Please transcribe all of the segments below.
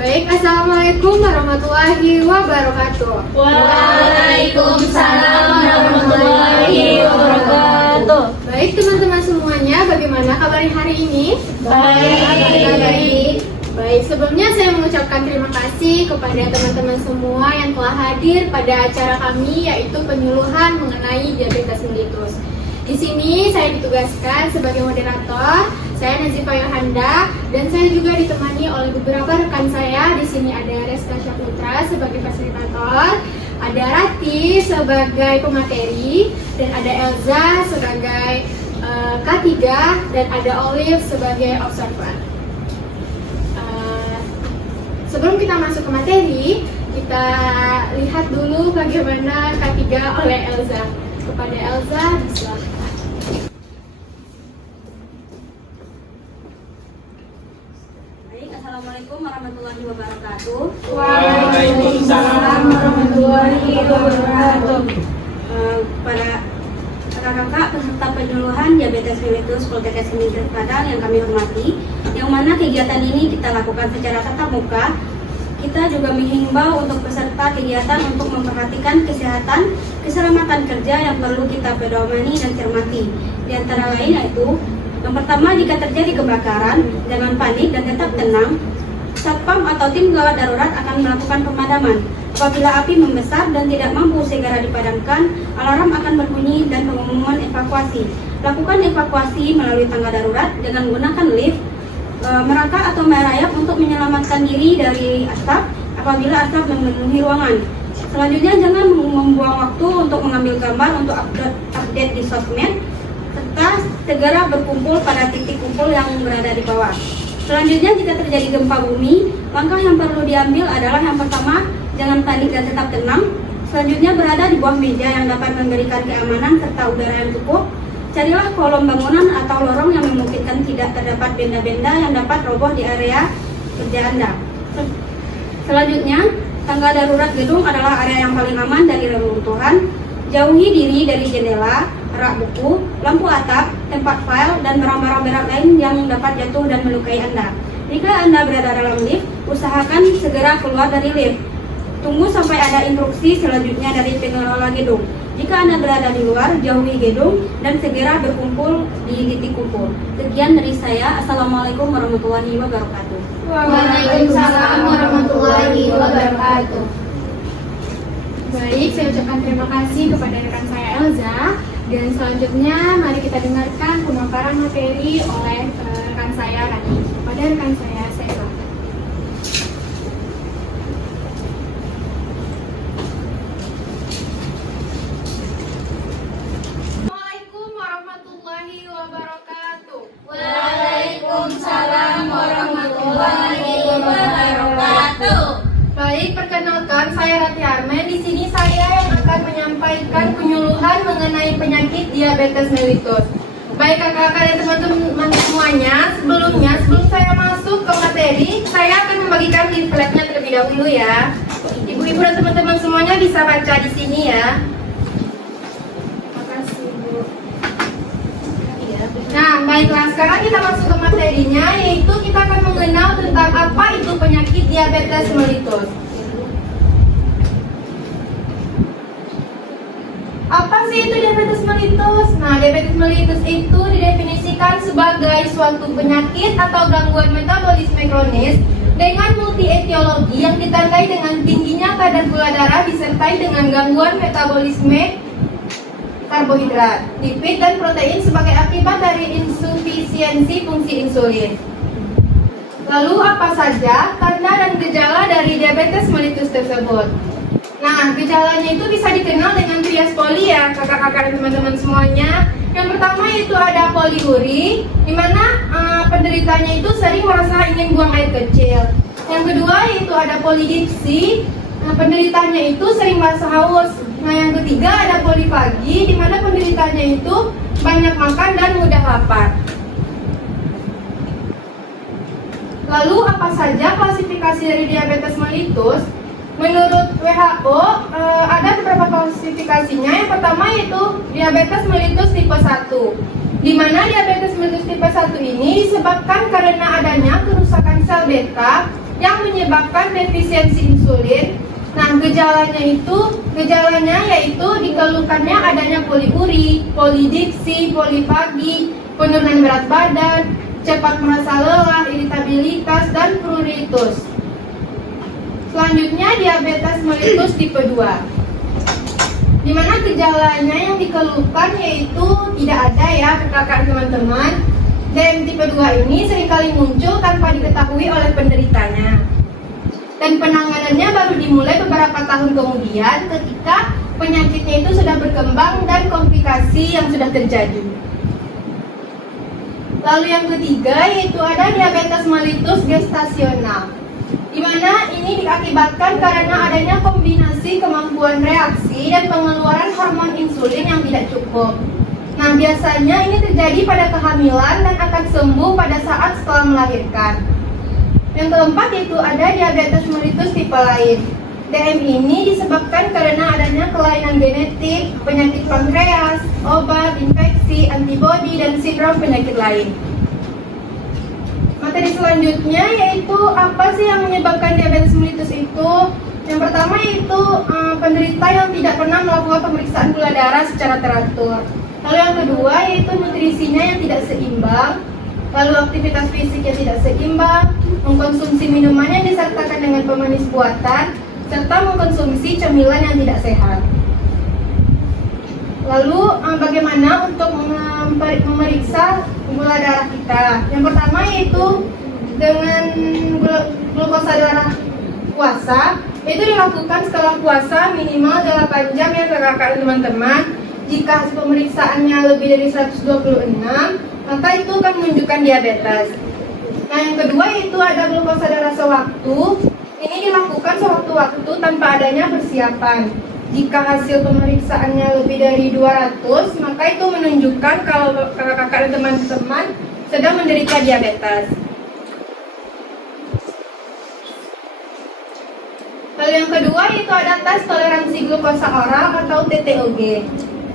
Baik, Assalamualaikum warahmatullahi wabarakatuh. Waalaikumsalam warahmatullahi wabarakatuh. Baik teman-teman semuanya, bagaimana kabarnya hari ini? Baik. Baik, sebelumnya saya mengucapkan terima kasih kepada teman-teman semua yang telah hadir pada acara kami, yaitu penyuluhan mengenai diabetes mellitus. Di sini saya ditugaskan sebagai moderator. Saya Nazifa Yohanda dan saya juga ditemani oleh beberapa rekan saya. Di sini ada Reska Syaputra sebagai fasilitator, ada Rati sebagai pemateri, dan ada Elza sebagai K3, dan ada Olive sebagai observer. Sebelum kita masuk ke materi, kita lihat dulu bagaimana K3 oleh Elza. Kepada Elza, silakan. Assalamualaikum warahmatullahi wabarakatuh. Waalaikumsalam warahmatullahi wabarakatuh. Pada kakak-kakak peserta penyuluhan diabetes mellitus Poltekkes Negeri Padang yang kami hormati, yang mana kegiatan ini kita lakukan secara tatap muka. Kita juga menghimbau untuk peserta kegiatan untuk memperhatikan kesehatan, keselamatan kerja yang perlu kita pedomani dan cermati. Di antara lain yaitu, yang pertama, jika terjadi kebakaran, jangan panik dan tetap tenang. Satpam atau tim gawat darurat akan melakukan pemadaman. Apabila api membesar dan tidak mampu segera dipadamkan, alarm akan berbunyi dan pengumuman evakuasi. Lakukan evakuasi melalui tangga darurat dengan menggunakan lift, merangkak atau merayap untuk menyelamatkan diri dari asap apabila asap memenuhi ruangan. Selanjutnya, jangan membuang waktu untuk mengambil gambar untuk update di sosmed, serta segera berkumpul pada titik kumpul yang berada di bawah. Selanjutnya, jika terjadi gempa bumi, langkah yang perlu diambil adalah yang pertama, jangan panik dan tetap tenang. Selanjutnya, berada di bawah meja yang dapat memberikan keamanan serta udara yang cukup. Carilah kolom bangunan atau lorong yang memungkinkan tidak terdapat benda-benda yang dapat roboh di area kerja Anda. Selanjutnya, tangga darurat gedung adalah area yang paling aman dari reruntuhan. Jauhi diri dari jendela, rak buku, lampu atap, tempat file, dan barang-barang berat lain yang dapat jatuh dan melukai Anda. Jika Anda berada dalam lift, usahakan segera keluar dari lift. Tunggu sampai ada instruksi selanjutnya dari pengelola gedung. Jika Anda berada di luar, jauhi gedung dan segera berkumpul di titik kumpul. Sekian dari saya. Assalamualaikum warahmatullahi wabarakatuh. Waalaikumsalam warahmatullahi wabarakatuh. Baik, saya ucapkan terima kasih kepada rekan saya Elza. Dan selanjutnya, mari kita dengarkan pemaparan materi oleh rekan saya Rani. Kepada rekan saya silakan. Assalamualaikum warahmatullahi wabarakatuh. Waalaikumsalam warahmatullahi wabarakatuh. Baik, perkenalkan saya Rati Armen. Di sini saya yang akan menyampaikan penyuluhan mengenai penyakit diabetes mellitus. Baik kakak-kakak dan teman-teman semuanya, sebelum saya masuk ke materi, saya akan membagikan leafletnya terlebih dahulu ya. Ibu-ibu dan teman-teman semuanya bisa baca di sini ya. Makasih Bu. Nah, baiklah, sekarang kita masuk ke materinya, yaitu kita akan mengenal tentang apa itu penyakit diabetes mellitus. Apa sih itu diabetes mellitus? Nah, diabetes mellitus itu didefinisikan sebagai suatu penyakit atau gangguan metabolisme kronis dengan multi-etiologi yang ditandai dengan tingginya kadar gula darah disertai dengan gangguan metabolisme karbohidrat, lipid, dan protein sebagai akibat dari insufisiensi fungsi insulin. Lalu apa saja tanda dan gejala dari diabetes mellitus tersebut? Nah, gejalanya itu bisa dikenal dengan trias poli ya, kakak-kakak dan teman-teman semuanya. Yang pertama itu ada poliuri, di mana penderitanya itu sering merasa ingin buang air kecil. Yang kedua itu ada polidipsi, penderitanya itu sering merasa haus. Nah, yang ketiga ada polifagi, di mana penderitanya itu banyak makan dan mudah lapar. Lalu apa saja klasifikasi dari diabetes mellitus? Menurut WHO ada beberapa klasifikasinya. Yang pertama yaitu diabetes mellitus tipe 1, di mana diabetes mellitus tipe 1 ini disebabkan karena adanya kerusakan sel beta yang menyebabkan defisiensi insulin. Nah, gejalanya yaitu dikeluhkannya adanya poliuri, polidipsi, polifagi, penurunan berat badan, cepat merasa lelah, iritabilitas, dan pruritus. Selanjutnya diabetes mellitus tipe 2, di mana gejalanya yang dikeluhkan yaitu tidak ada ya kakak teman-teman. DM tipe 2 ini seringkali muncul tanpa diketahui oleh penderitanya. Dan penanganannya baru dimulai beberapa tahun kemudian ketika penyakitnya itu sudah berkembang dan komplikasi yang sudah terjadi. Lalu yang ketiga yaitu ada diabetes mellitus gestasional, di mana ini diakibatkan karena adanya kombinasi kemampuan reaksi dan pengeluaran hormon insulin yang tidak cukup. Nah, biasanya ini terjadi pada kehamilan dan akan sembuh pada saat setelah melahirkan. Yang keempat yaitu ada diabetes mellitus tipe lain. DM ini disebabkan karena adanya kelainan genetik, penyakit pankreas, obat, infeksi, antibodi, dan sindrom penyakit lain. Materi selanjutnya yaitu apa sih yang menyebabkan diabetes mellitus itu? Yang pertama yaitu penderita yang tidak pernah melakukan pemeriksaan gula darah secara teratur. Lalu yang kedua yaitu nutrisinya yang tidak seimbang. Lalu aktivitas fisik yang tidak seimbang, mengkonsumsi minuman yang disertakan dengan pemanis buatan, serta mengkonsumsi cemilan yang tidak sehat. Lalu bagaimana untuk memeriksa gula darah kita? Yang pertama yaitu dengan glukosa darah puasa, itu dilakukan setelah puasa minimal 8 jam ya kakak teman-teman. Jika hasil pemeriksaannya lebih dari 126, maka itu akan menunjukkan diabetes. Nah, yang kedua yaitu ada glukosa darah sewaktu. Ini dilakukan sewaktu-waktu tanpa adanya persiapan. Jika hasil pemeriksaannya lebih dari 200, maka itu menunjukkan kalau kakak-kakak dan teman-teman sedang menderita diabetes. Lalu yang kedua yaitu ada tes toleransi glukosa oral atau TTOG,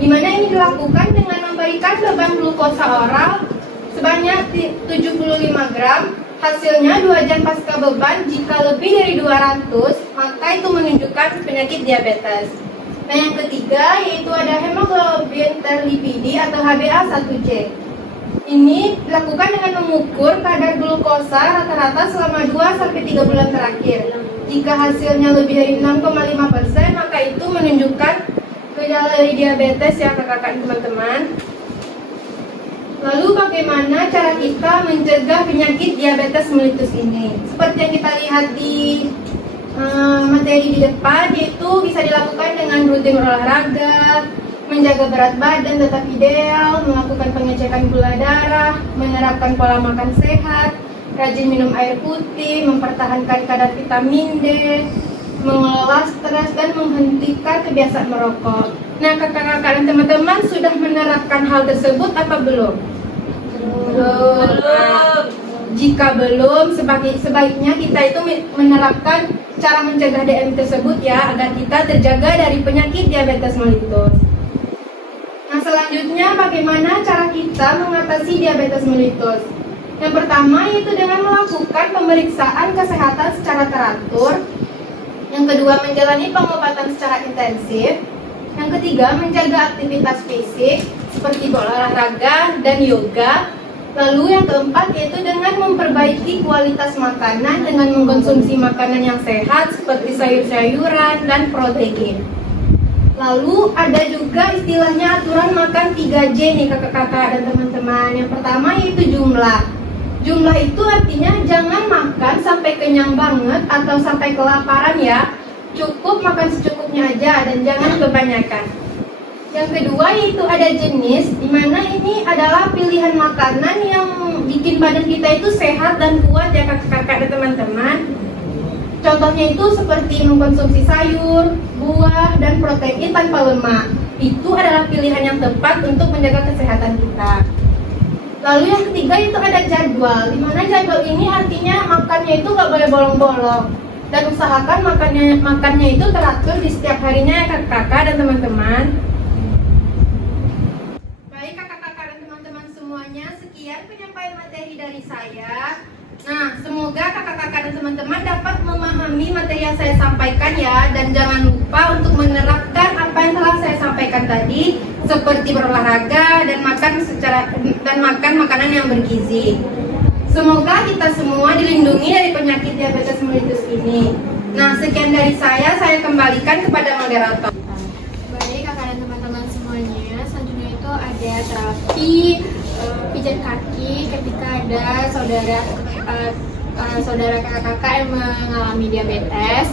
di mana ini dilakukan dengan memberikan beban glukosa oral sebanyak 75 gram. Hasilnya 2 jam pasca beban. Jika lebih dari 200, maka itu menunjukkan penyakit diabetes. Nah, yang ketiga yaitu ada hemoglobin terlipidi atau HbA1c. Ini dilakukan dengan mengukur kadar glukosa rata-rata selama 2-3 bulan terakhir. Jika hasilnya lebih dari 6,5%, maka itu menunjukkan gejala dari diabetes ya kakak-kakak teman-teman. Lalu bagaimana cara kita mencegah penyakit diabetes mellitus ini? Seperti yang kita lihat di materi di depan, yaitu bisa dilakukan dengan rutin olahraga, menjaga berat badan tetap ideal, melakukan pengecekan gula darah, menerapkan pola makan sehat, rajin minum air putih, mempertahankan kadar vitamin D, mengelola stres, dan menghentikan kebiasaan merokok. Nah, kakak-kakak dan teman-teman sudah menerapkan hal tersebut apa belum? Belum. Nah, jika belum, sebaiknya kita itu menerapkan cara mencegah DM tersebut ya, agar kita terjaga dari penyakit diabetes mellitus. Nah, selanjutnya bagaimana cara kita mengatasi diabetes mellitus? Yang pertama yaitu dengan melakukan pemeriksaan kesehatan secara teratur. Yang kedua, menjalani pengobatan secara intensif. Yang ketiga, menjaga aktivitas fisik seperti berolahraga dan yoga. Lalu yang keempat yaitu dengan memperbaiki kualitas makanan dengan mengkonsumsi makanan yang sehat seperti sayur-sayuran dan protein. Lalu ada juga istilahnya aturan makan 3J nih kakak-kakak dan teman-teman. Yang pertama yaitu jumlah. Jumlah itu artinya jangan makan sampai kenyang banget atau sampai kelaparan ya. Cukup makan secukupnya aja dan jangan kebanyakan. Yang kedua yaitu ada jenis, dimana ini adalah pilihan makanan yang bikin badan kita itu sehat dan kuat ya kakak-kakak dan teman-teman. Contohnya itu seperti mengkonsumsi sayur, buah, dan protein tanpa lemak. Itu adalah pilihan yang tepat untuk menjaga kesehatan kita. Lalu yang ketiga itu ada jadwal, dimana jadwal ini artinya makannya itu gak boleh bolong-bolong. Dan usahakan makannya itu teratur di setiap harinya ya kakak-kakak dan teman-teman. Baik kakak-kakak dan teman-teman semuanya, sekian penyampaian materi dari saya. Nah, semoga kakak-kakak dan teman-teman dapat yang saya sampaikan ya, dan jangan lupa untuk menerapkan apa yang telah saya sampaikan tadi, seperti berolahraga dan makan makanan yang bergizi. Semoga kita semua dilindungi dari penyakit diabetes mellitus ini. Nah, sekian dari saya kembalikan kepada moderator. Baik, kakak dan teman-teman semuanya, selanjutnya itu ada terapi pijat kaki ketika ada saudara kakak yang mengalami diabetes.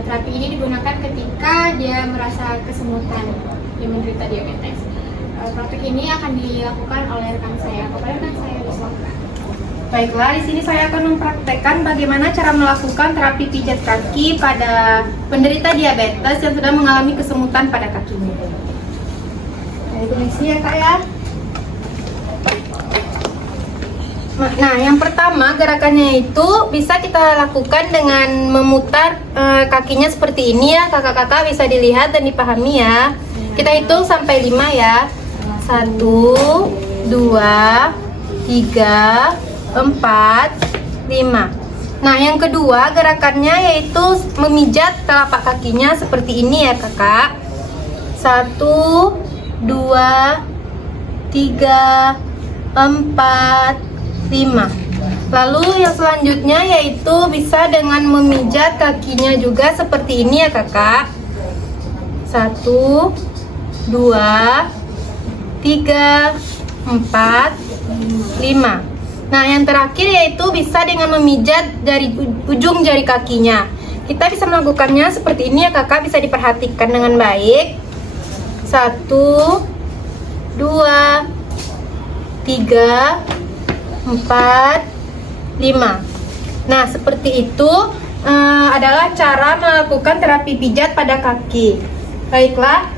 Terapi ini digunakan ketika dia merasa kesemutan, dia menderita diabetes. Praktik ini akan dilakukan oleh rekan saya. Kepada rekan saya disilakan. Baiklah, di sini saya akan mempraktekkan bagaimana cara melakukan terapi pijat kaki pada penderita diabetes yang sudah mengalami kesemutan pada kakinya. Nah, permisi ya kak ya. Nah, yang pertama gerakannya itu bisa kita lakukan dengan memutar kakinya seperti ini ya, kakak-kakak bisa dilihat dan dipahami ya. Kita hitung sampai 5 ya. 1, 2, 3, 4, 5. Nah, yang kedua gerakannya yaitu memijat telapak kakinya seperti ini ya kakak. 1, 2, 3, 4, 5. Lalu yang selanjutnya yaitu bisa dengan memijat kakinya juga seperti ini ya kakak. 1, 2, 3, 4, 5. Nah, yang terakhir yaitu bisa dengan memijat dari ujung jari kakinya. Kita bisa melakukannya seperti ini ya kakak, bisa diperhatikan dengan baik. 1, 2, 3, 4, 5. Nah, seperti itu adalah cara melakukan terapi pijat pada kaki. Baiklah,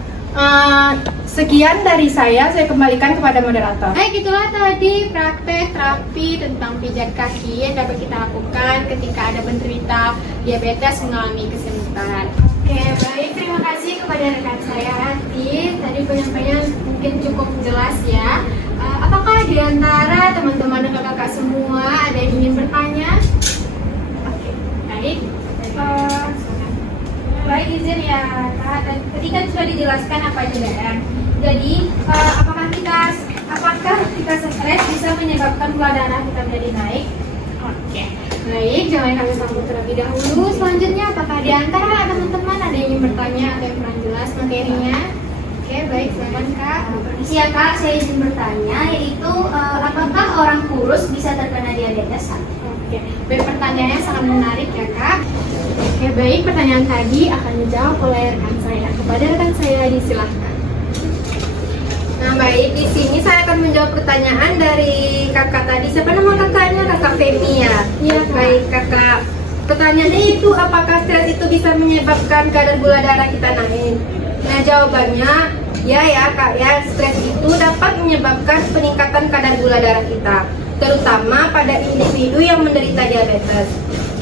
sekian dari saya kembalikan kepada moderator. Baik, itulah tadi praktek terapi tentang pijat kaki yang dapat kita lakukan ketika ada penderita diabetes mengalami kesemutan. Oke, baik, terima kasih kepada rekan saya Hati. Tadi penyampaian mungkin cukup jelas ya. Apakah di antara teman-teman dan kakak semua ada yang ingin bertanya? Oke, baik. Baik, izin ya kak. Tadi kan sudah dijelaskan apa aja BM. Jadi apakah kita stres bisa menyebabkan gula darah kita menjadi naik? Oke, baik, jangan kami sambut terlebih dahulu. Selanjutnya, apakah di antara teman-teman ada yang ingin bertanya atau yang kurang jelas materinya? Oke, baik, silakan kak. Permisi ya kak, saya izin bertanya, yaitu apakah orang kurus bisa terkena diabetes? Oke, baik, pertanyaannya sangat menarik ya kak. Oke, baik, pertanyaan tadi akan dijawab oleh rekan saya. Kepada rekan saya disilahkan. Nah, baik, di sini saya akan menjawab pertanyaan dari kakak tadi. Siapa nama kakaknya? Kakak Femi ya? Iya, Kak. Baik, kakak. Pertanyaannya itu apakah stres itu bisa menyebabkan kadar gula darah kita naik? Nah, jawabannya ya kak ya, stres itu dapat menyebabkan peningkatan kadar gula darah kita, terutama pada individu yang menderita diabetes.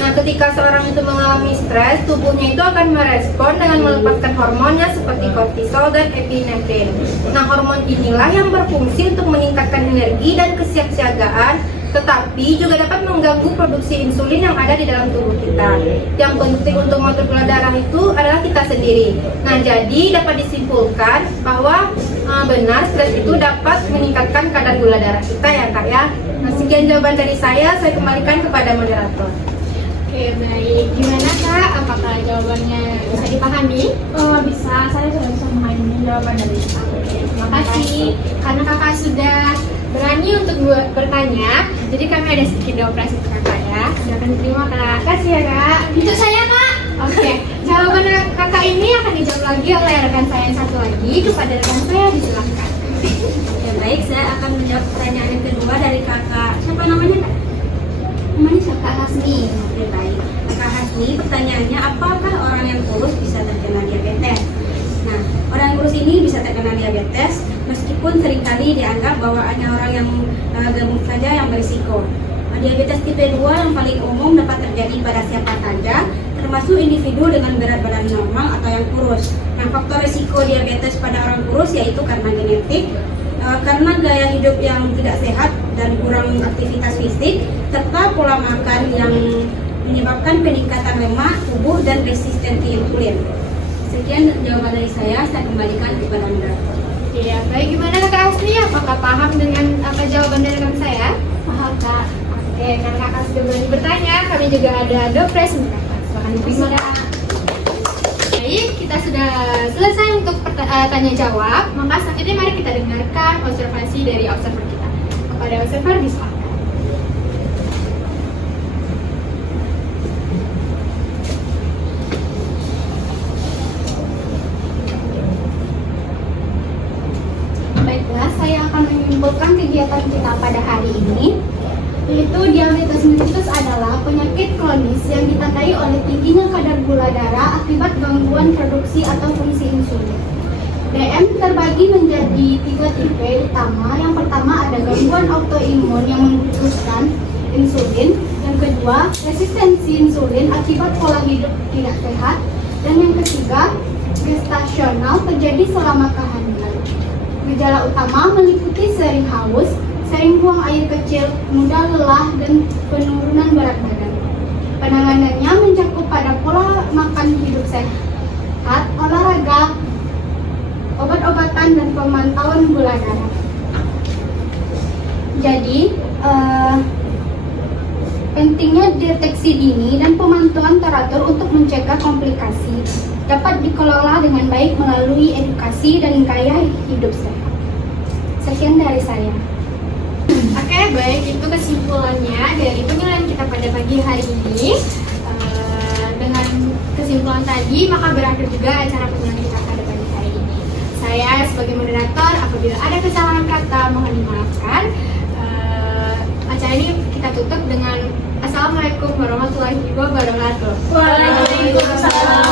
Nah, ketika seorang itu mengalami stres, tubuhnya itu akan merespon dengan melepaskan hormonnya seperti kortisol dan epinefrin. Nah, hormon inilah yang berfungsi untuk meningkatkan energi dan kesiapsiagaan, tetapi juga dapat mengganggu produksi insulin yang ada di dalam tubuh kita. Yang penting untuk mengatur gula darah itu adalah kita sendiri. Nah, jadi dapat disimpulkan bahwa benar stres itu dapat meningkatkan kadar gula darah kita ya kak ya. Nah, sekian jawaban dari saya kembalikan kepada moderator. Oke, baik. Gimana kak? Apakah jawabannya bisa dipahami? Oh bisa, saya sudah bisa memahami jawaban dari kak. Oke, terima kasih. Karena kakak sudah berani untuk bertanya, jadi kami ada sedikit operasi untuk kakak ya. Silakan diterima kak. Terima kasih ya kak. Itu saya kak. Oke, jawaban kakak ini akan dijawab lagi oleh rekan saya yang satu lagi. Kepada rekan saya disilahkan. Ya baik, saya akan menjawab pertanyaan yang kedua dari kakak. Siapa namanya kak? Namanya siapa? Kak Hasni. Oke baik. Kak Hasni, pertanyaannya apakah orang yang kurus bisa terkena diabetes? Nah, orang yang kurus ini bisa terkena diabetes meskipun seringkali dianggap bahwa hanya orang yang gemuk saja yang berisiko. Diabetes tipe 2 yang paling umum dapat terjadi pada siapa saja, termasuk individu dengan berat badan normal atau yang kurus. Nah, faktor risiko diabetes pada orang kurus yaitu karena genetik, karena gaya hidup yang tidak sehat dan kurang aktivitas fisik, serta pola makan menyebabkan peningkatan lemak tubuh dan resistensi insulin. Sekian jawaban dari saya kembalikan kepada Anda. Iya, baik. Gimana Kakak Asli? Apakah paham dengan apa jawaban dari rekan saya? Paham Kak? Oke, karena Kakak sudah berani bertanya, kami juga ada dopres untuk Kakak. Silahkan diterima. Baik, kita sudah selesai untuk tanya jawab. Maka selanjutnya mari kita dengarkan observasi dari observer kita. Kepada observer disilakan. Baiklah, saya akan menyimpulkan kegiatan kita pada hari ini, yaitu diabetes mellitus adalah penyakit kronis yang ditandai oleh tingginya kadar gula darah akibat gangguan produksi atau fungsi insulin. DM terbagi menjadi 3 tipe utama. Yang pertama ada gangguan autoimun yang memutuskan insulin. Yang kedua, resistensi insulin akibat pola hidup tidak sehat. Dan yang ketiga, gestasional terjadi selama kehamilan. Gejala utama meliputi sering haus, sering buang air kecil, mudah lelah, dan penurunan berat badan. Penanganannya mencakup pada pola makan hidup sehat, olahraga, obat-obatan, dan pemantauan gula darah. Jadi, pentingnya deteksi dini dan pemantauan teratur untuk mencegah komplikasi dapat dikelola dengan baik melalui edukasi dan gaya hidup sehat. Sekian dari saya. Oke, baik, itu kesimpulannya dari penilaian kita pada pagi hari ini. Dengan kesimpulan tadi, maka berakhir juga acara penilaian kita pada pagi hari ini. Saya sebagai moderator, apabila ada kesalahan kata, mohon dimaafkan. Acara ini kita tutup dengan Assalamualaikum warahmatullahi wabarakatuh. Waalaikumsalam.